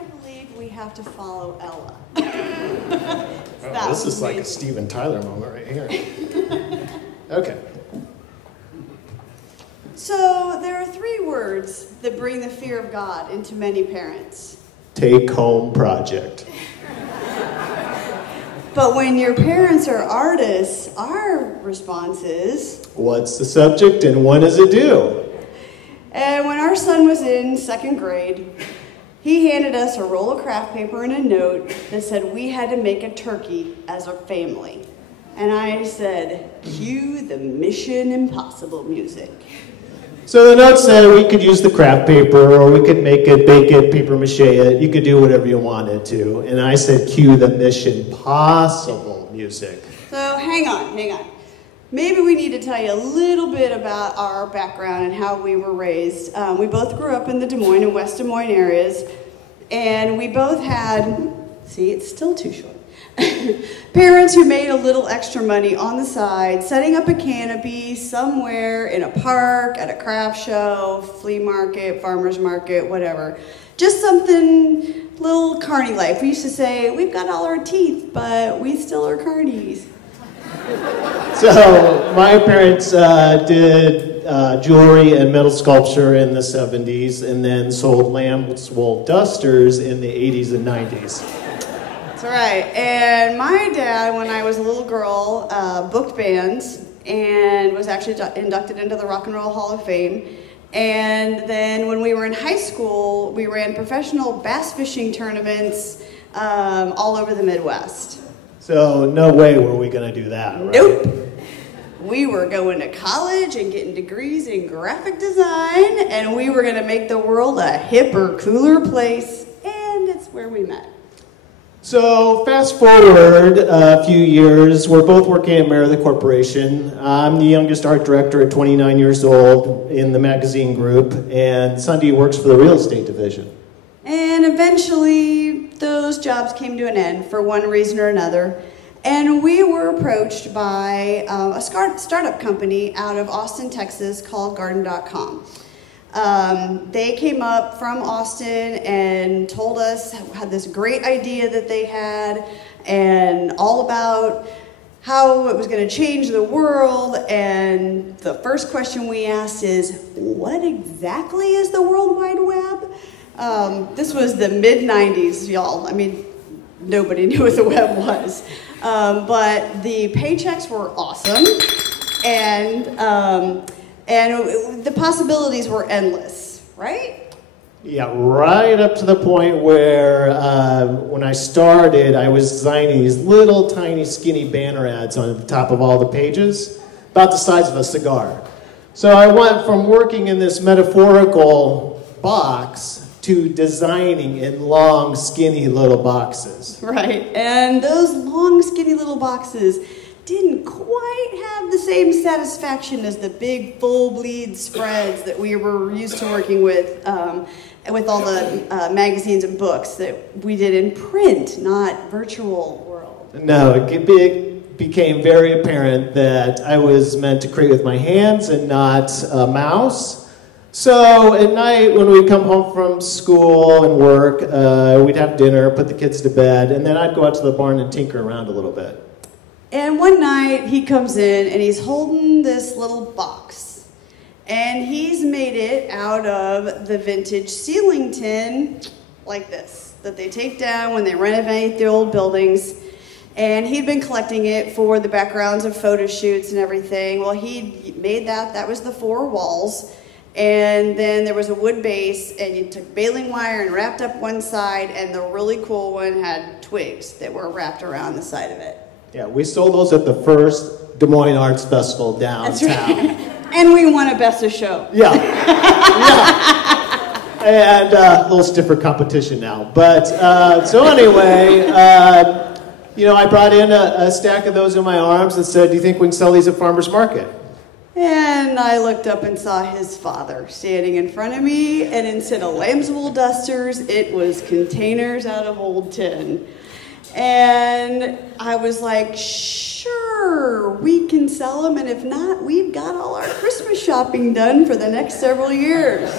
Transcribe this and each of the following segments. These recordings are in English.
can't believe we have to follow Ella. Oh, this is like a Steven Tyler moment right here. Okay. So there are 3 words that bring the fear of God into many parents. Take home project. But when your parents are artists, our response is... What's the subject and when is it due? And when our son was in 2nd grade, he handed us a roll of craft paper and a note that said we had to make a turkey as a family. And I said, cue the Mission Impossible music. So the note said we could use the craft paper, or we could make it, bake it, paper mache it. You could do whatever you wanted to. And I said, cue the Mission Possible music. So hang on. Maybe we need to tell you a little bit about our background and how we were raised. We both grew up in the Des Moines and West Des Moines areas, and we both had, see, it's still too short, parents who made a little extra money on the side, setting up a canopy somewhere in a park, at a craft show, flea market, farmer's market, whatever. Just something, little carny life. We used to say, we've got all our teeth, but we still are carnies. So my parents did jewelry and metal sculpture in the 70s and then sold lamb's wool dusters in the 80s and 90s. That's right. And my dad, when I was a little girl, booked bands and was actually inducted into the Rock and Roll Hall of Fame. And then when we were in high school, we ran professional bass fishing tournaments all over the Midwest. So no way were we going to do that, right? Nope. We were going to college and getting degrees in graphic design, and we were going to make the world a hipper, cooler place, and it's where we met. So fast forward a few years, we're both working at Meredith Corporation. I'm the youngest art director at 29 years old in the magazine group, and Sundie works for the real estate division. And eventually, those jobs came to an end for one reason or another, and we were approached by a startup company out of Austin, Texas called Garden.com. They came up from Austin and told us, had this great idea that they had, and all about how it was going to change the world. And the first question we asked is, what exactly is the World Wide Web? This was the mid-90s, y'all. I mean, nobody knew what the web was. But the paychecks were awesome, and the possibilities were endless, right? Yeah, right up to the point where when I started, I was designing these little tiny skinny banner ads on the top of all the pages, about the size of a cigar. So I went from working in this metaphorical box to designing in long, skinny little boxes. Right, and those long, skinny little boxes didn't quite have the same satisfaction as the big, full bleed spreads that we were used to working with all the magazines and books that we did in print, not virtual world. No, it became very apparent that I was meant to create with my hands and not a mouse. So at night when we'd come home from school and work, we'd have dinner, put the kids to bed, and then I'd go out to the barn and tinker around a little bit. And one night he comes in and he's holding this little box. And he's made it out of the vintage ceiling tin like this, that they take down when they renovate the old buildings. And he'd been collecting it for the backgrounds of photo shoots and everything. Well, he made that was the 4 walls. And then there was a wood base, and you took baling wire and wrapped up one side, and the really cool one had twigs that were wrapped around the side of it. Yeah, we sold those at the first Des Moines Arts Festival downtown. That's right. And we won a Best of Show. Yeah. Yeah. And a little stiffer competition now. But so anyway, I brought in a stack of those in my arms and said, do you think we can sell these at Farmer's Market? And I looked up and saw his father standing in front of me, and instead of lamb's wool dusters, it was containers out of old tin. And I was like, sure, we can sell them, and if not, we've got all our Christmas shopping done for the next several years.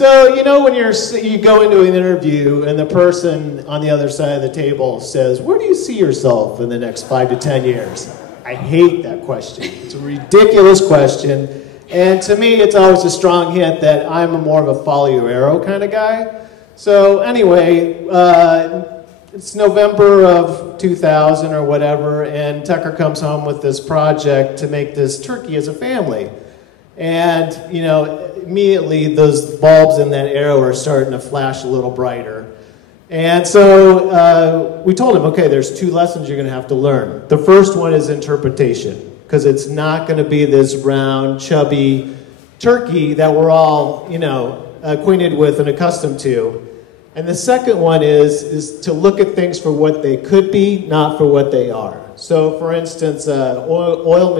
So, you know, when you go into an interview and the person on the other side of the table says, where do you see yourself in the next 5 to 10 years? I hate that question. It's a ridiculous question. And to me, it's always a strong hint that I'm more of a follow your arrow kind of guy. So anyway, it's November of 2000 or whatever, and Tucker comes home with this project to make this turkey as a family. And, you know, immediately those bulbs in that arrow are starting to flash a little brighter. And so we told him, okay, there's 2 lessons you're going to have to learn. The first one is interpretation, because it's not going to be this round, chubby turkey that we're all, you know, acquainted with and accustomed to. And the second one is to look at things for what they could be, not for what they are. So, for instance, oil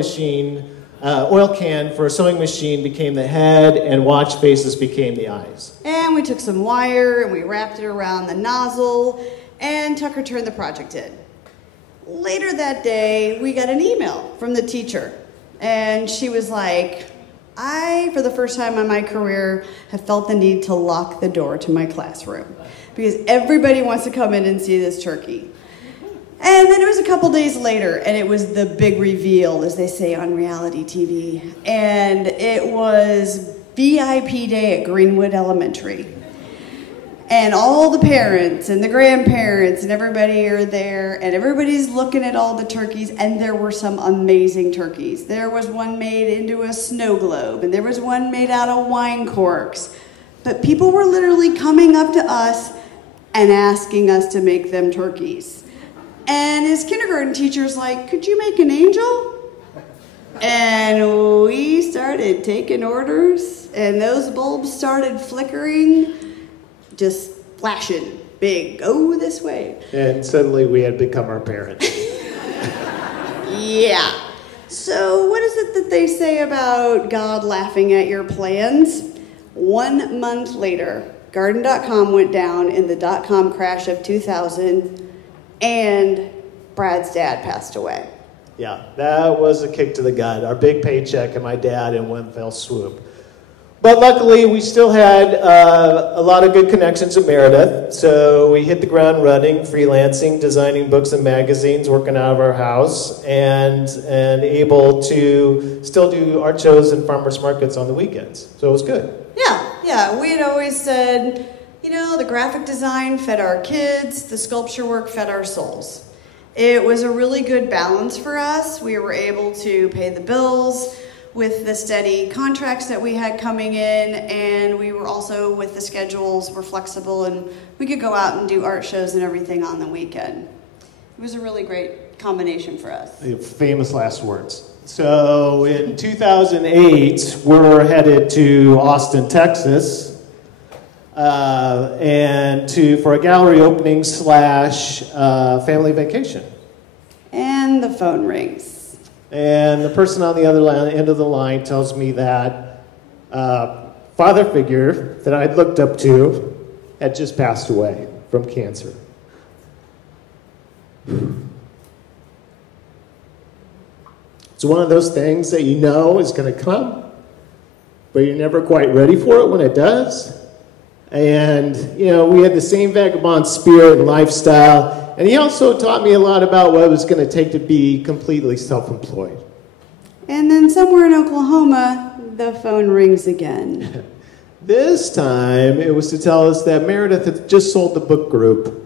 can for a sewing machine became the head, and watch faces became the eyes. And we took some wire and we wrapped it around the nozzle, and Tucker turned the project in. Later that day, we got an email from the teacher, and she was like, I, for the first time in my career, have felt the need to lock the door to my classroom because everybody wants to come in and see this turkey. And then it was a couple days later, and it was the big reveal, as they say on reality TV. And it was VIP day at Greenwood Elementary. And all the parents and the grandparents and everybody are there, and everybody's looking at all the turkeys, and there were some amazing turkeys. There was one made into a snow globe, and there was one made out of wine corks. But people were literally coming up to us and asking us to make them turkeys. And his kindergarten teacher's like, could you make an angel? And we started taking orders, and those bulbs started flickering, just flashing big, go this way. And suddenly we had become our parents. Yeah. So what is it that they say about God laughing at your plans? 1 month later, Garden.com went down in the dot-com crash of 2000, and Brad's dad passed away. Yeah, that was a kick to the gut. Our big paycheck and my dad in one fell swoop. But luckily, we still had a lot of good connections in Meredith, so we hit the ground running, freelancing, designing books and magazines, working out of our house, and able to still do art shows and farmers markets on the weekends. So it was good. Yeah, we had always said, you know, the graphic design fed our kids, the sculpture work fed our souls. It was a really good balance for us. We were able to pay the bills with the steady contracts that we had coming in, and we were also, with the schedules, were flexible, and we could go out and do art shows and everything on the weekend. It was a really great combination for us. Famous last words. So in 2008, we're headed to Austin, Texas, for a gallery opening / family vacation. And the phone rings. And the person on the other end of the line tells me that father figure that I'd looked up to had just passed away from cancer. It's one of those things that you know is going to come, but you're never quite ready for it when it does. And, you know, we had the same vagabond spirit and lifestyle. And he also taught me a lot about what it was going to take to be completely self-employed. And then somewhere in Oklahoma, the phone rings again. This time, it was to tell us that Meredith had just sold the book group,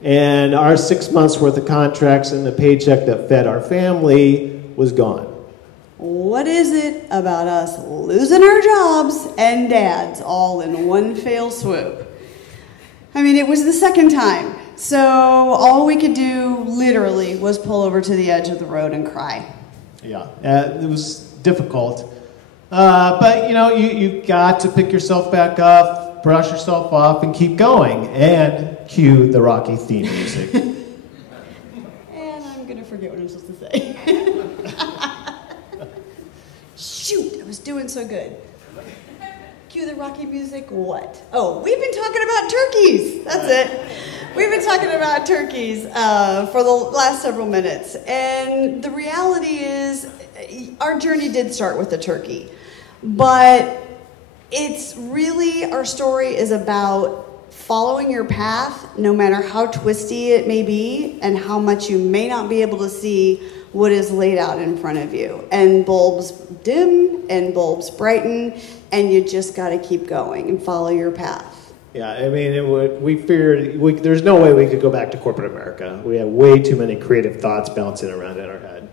and our 6 months' worth of contracts and the paycheck that fed our family was gone. What is it about us losing our jobs and dads all in one fell swoop? I mean, it was the second time. So all we could do, literally, was pull over to the edge of the road and cry. Yeah, it was difficult. But, you know, you've got to pick yourself back up, brush yourself off, and keep going. And cue the Rocky theme music. And I'm going to forget what I'm supposed to say. Shoot, I was doing so good. Cue the Rocky music, what? Oh, we've been talking about turkeys. That's it. We've been talking about turkeys for the last several minutes. And the reality is, our journey did start with a turkey. But it's really, our story is about following your path, no matter how twisty it may be, and how much you may not be able to see what is laid out in front of you. And bulbs dim and bulbs brighten, and you just got to keep going and follow your path. Yeah, I mean, we figured there's no way we could go back to corporate America. We have way too many creative thoughts bouncing around in our head.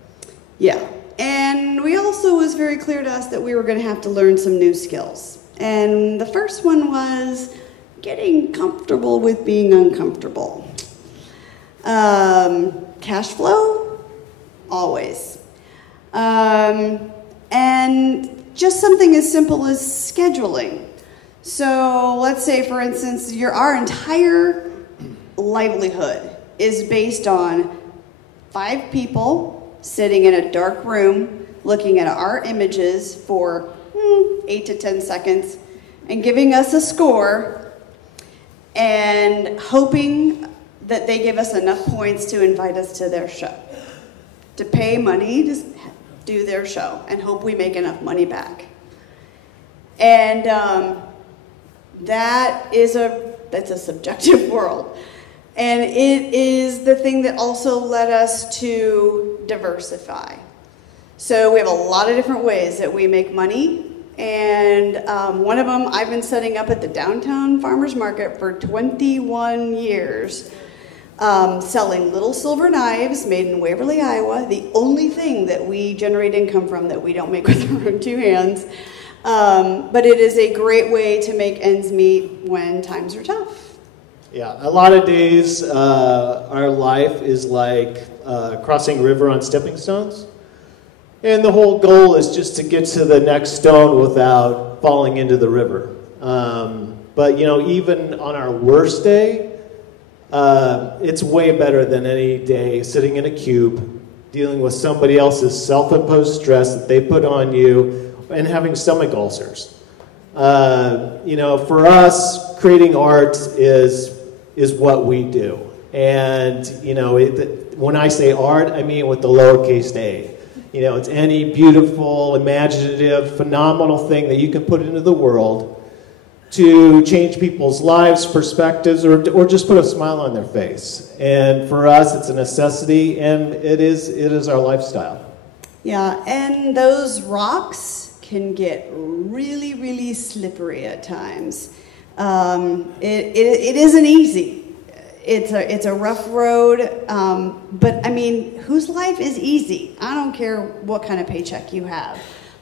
Yeah, and we also was very clear to us that we were going to have to learn some new skills. And the first one was getting comfortable with being uncomfortable. Cash flow, always. And just something as simple as scheduling. So let's say, for instance, our entire livelihood is based on 5 people sitting in a dark room looking at our images for 8 to 10 seconds and giving us a score and hoping that they give us enough points to invite us to their show, to pay money to do their show and hope we make enough money back. And that's a subjective world. And it is the thing that also led us to diversify. So we have a lot of different ways that we make money. And one of them, I've been setting up at the downtown farmers market for 21 years, selling little silver knives made in Waverly, Iowa, the only thing that we generate income from that we don't make with our own 2 hands. But it is a great way to make ends meet when times are tough. Yeah, a lot of days our life is like crossing a river on stepping stones. And the whole goal is just to get to the next stone without falling into the river. But, you know, even on our worst day, it's way better than any day sitting in a cube, dealing with somebody else's self-imposed stress that they put on you, and having stomach ulcers. You know, for us, creating art is what we do. And, you know, when I say art, I mean with the lowercase a. You know, it's any beautiful, imaginative, phenomenal thing that you can put into the world to change people's lives, perspectives, or just put a smile on their face. And for us, it's a necessity, and it is our lifestyle. Yeah, and those rocks can get really, really slippery at times. It isn't easy. It's a rough road, but I mean, whose life is easy? I don't care what kind of paycheck you have.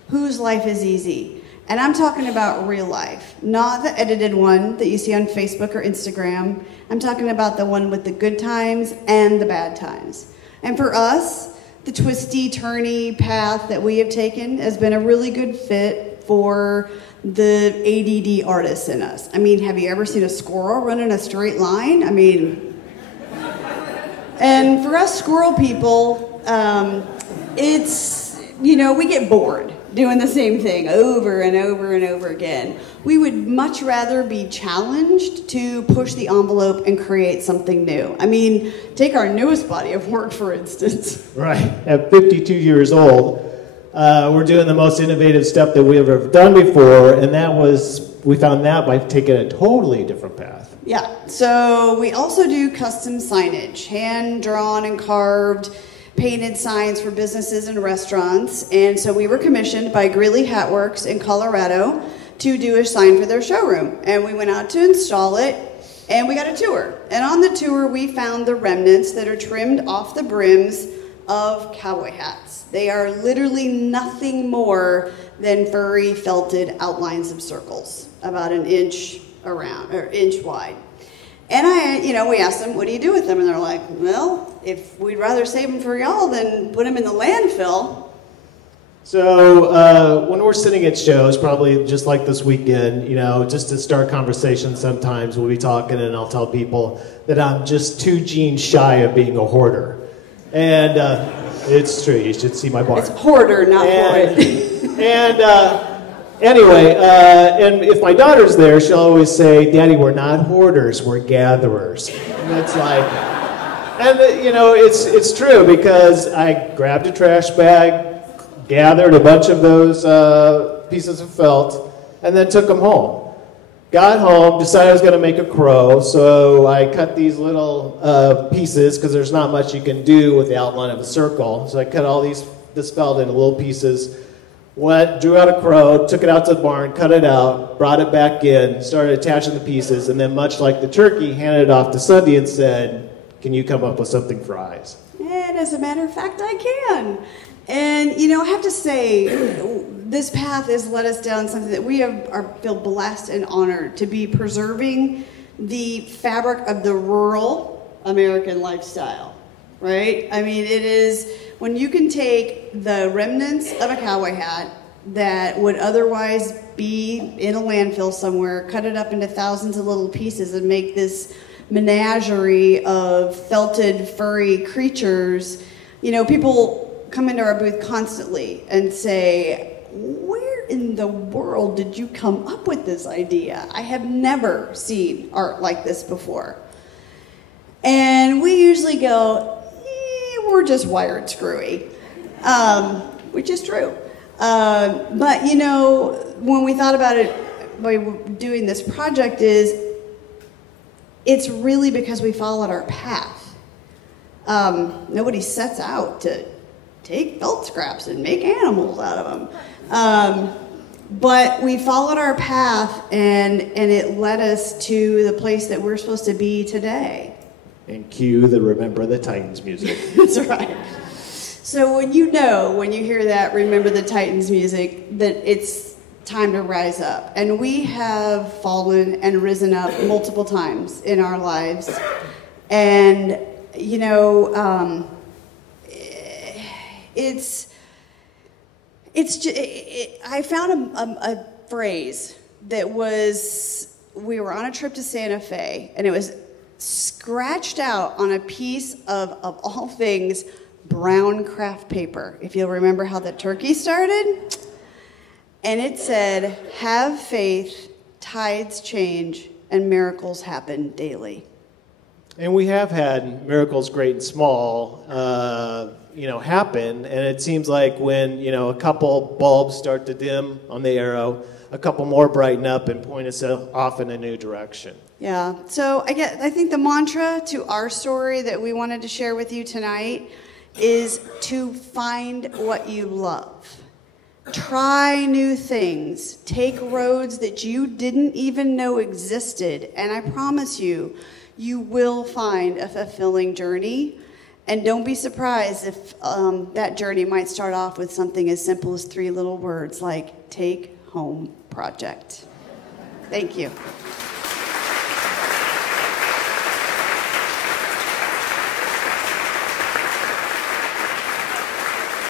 Whose life is easy? And I'm talking about real life, not the edited one that you see on Facebook or Instagram. I'm talking about the one with the good times and the bad times. And for us, the twisty, turny path that we have taken has been a really good fit for the ADD artists in us. I mean, have you ever seen a squirrel run in a straight line? I mean, and for us squirrel people, it's, you know, we get bored doing the same thing over and over and over again. We would much rather be challenged to push the envelope and create something new. I mean, take our newest body of work, for instance. Right. At 52 years old, we're doing the most innovative stuff that we've ever done before, and we found that by taking a totally different path. Yeah, so we also do custom signage, hand-drawn and carved, painted signs for businesses and restaurants, and so we were commissioned by Greeley Hat Works in Colorado to do a sign for their showroom, and we went out to install it, and we got a tour. And on the tour, we found the remnants that are trimmed off the brims of cowboy hats. They are literally nothing more than furry felted outlines of circles, about an inch around, or inch wide. And we asked them, what do you do with them? And they're like, well, if we'd rather save them for y'all than put them in the landfill. So when we're sitting at shows, probably just like this weekend, you know, just to start conversations sometimes we'll be talking and I'll tell people that I'm just 2 genes shy of being a hoarder. And it's true, you should see my barn. It's hoarder, not hoard. Anyway, and if my daughter's there, she'll always say, Daddy, we're not hoarders, we're gatherers. And it's like, and you know, it's true because I grabbed a trash bag, gathered a bunch of those pieces of felt, and then took them home. Got home, decided I was going to make a crow, so I cut these little pieces because there's not much you can do with the outline of a circle. So I cut all this felt into little pieces, drew out a crow, took it out to the barn, cut it out, brought it back in, started attaching the pieces, and then much like the turkey, handed it off to Sundie and said, "Can you come up with something for eyes?" And as a matter of fact, I can. And, you know, I have to say, this path has led us down something that we feel blessed and honored to be preserving the fabric of the rural American lifestyle, right? I mean, it is, when you can take the remnants of a cowboy hat that would otherwise be in a landfill somewhere, cut it up into thousands of little pieces and make this menagerie of felted, furry creatures. You know, people come into our booth constantly and say, "Where in the world did you come up with this idea? I have never seen art like this before." And we usually go, "We're just wired screwy," which is true. But you know, when we thought about it by doing this project, it's really because we followed our path. Nobody sets out to take felt scraps and make animals out of them. But we followed our path, and it led us to the place that we're supposed to be today. And cue the Remember the Titans music. That's right. So when you hear that Remember the Titans music, that it's time to rise up. And we have fallen and risen up multiple times in our lives. And, you know, I found a phrase that we were on a trip to Santa Fe, and it was scratched out on a piece of all things, brown craft paper. If you'll remember how the turkey started. And it said, "Have faith, tides change, and miracles happen daily." And we have had miracles great and small, happen. And it seems like when, a couple bulbs start to dim on the arrow, a couple more brighten up and point us off in a new direction. Yeah. So I think the mantra to our story that we wanted to share with you tonight is to find what you love. Try new things. Take roads that you didn't even know existed. And I promise you, you will find a fulfilling journey. And don't be surprised if that journey might start off with something as simple as 3 little words like Take Home Project. Thank you.